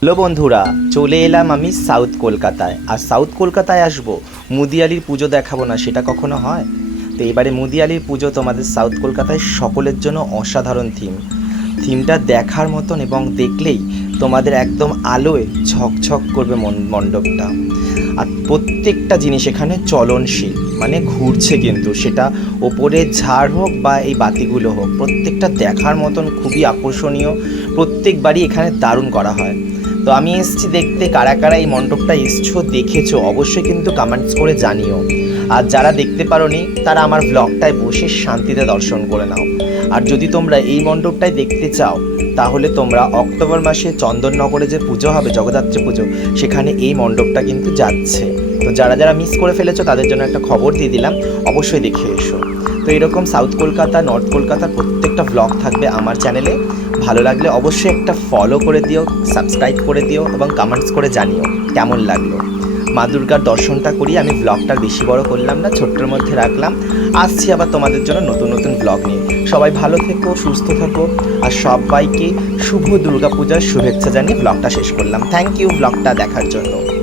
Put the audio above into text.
Hello বন্ধুরা, চলে এলাম আমি সাউথ কলকাতায়। আর সাউথ কলকাতায় আসব, মুদিয়ালির পুজো দেখাবো না, সেটা কখনো হয়? তো এবারে মুদি মুদিয়ালির পুজো তোমাদের সাউথ কলকাতায় সকলের জন্য অসাধারণ থিম থিমটা দেখার মতন এবং দেখলেই তোমাদের একদম আলোয় ঝকঝক করবে মন- মণ্ডপটা। আর প্রত্যেকটা জিনিস এখানে চলনশীল মানে ঘুরছে কিন্তু, সেটা ওপরে ঝাড় হোক বা এই বাতিগুলো হোক, প্রত্যেকটা দেখার মতন খুবই আকর্ষণীয়, প্রত্যেকবারই এখানে দারুণ করা হয়। তো আমি এসছি দেখতে, কারা কারা এই মণ্ডপটা এসছো, দেখেছ, অবশ্যই কিন্তু কমেন্টস করে জানিও। আর যারা দেখতে পারোনি, তারা আমার ব্লগটায় বসে শান্তিতে দর্শন করে নাও। আর যদি তোমরা এই মণ্ডপটায় দেখতে চাও, তাহলে তোমরা অক্টোবর মাসে চন্দননগরে যে পুজো হবে, জগদ্ধাত্রী পুজো, সেখানে এই মণ্ডপটা কিন্তু যাচ্ছে। তো যারা যারা মিস করে ফেলেছো, তাদের জন্য একটা খবর দিয়ে দিলাম, অবশ্যই দেখে এসো। তো এরকম সাউথ কলকাতা নর্থ কলকাতার প্রত্যেকটা ব্লগ থাকবে আমার চ্যানেলে ভালো লাগলে অবশ্যই একটা ফলো করে দিও সাবস্ক্রাইব করে দিও এবং কমেন্টস করে জানিও কেমন লাগল। মা দুর্গার দর্শনটা করি, আমি ব্লগটা বেশি বড় করলাম না, ছোট্টর মধ্যে রাখলাম। আসছি আবার তোমাদের জন্য নতুন নতুন ব্লগ নিয়ে। সবাই ভালো থেকো, সুস্থ থাকো আর সবাইকে শুভ দুর্গাপূজার শুভেচ্ছা জানিয়ে ব্লগটা শেষ করলাম। থ্যাংক ইউ ব্লগটা দেখার জন্য।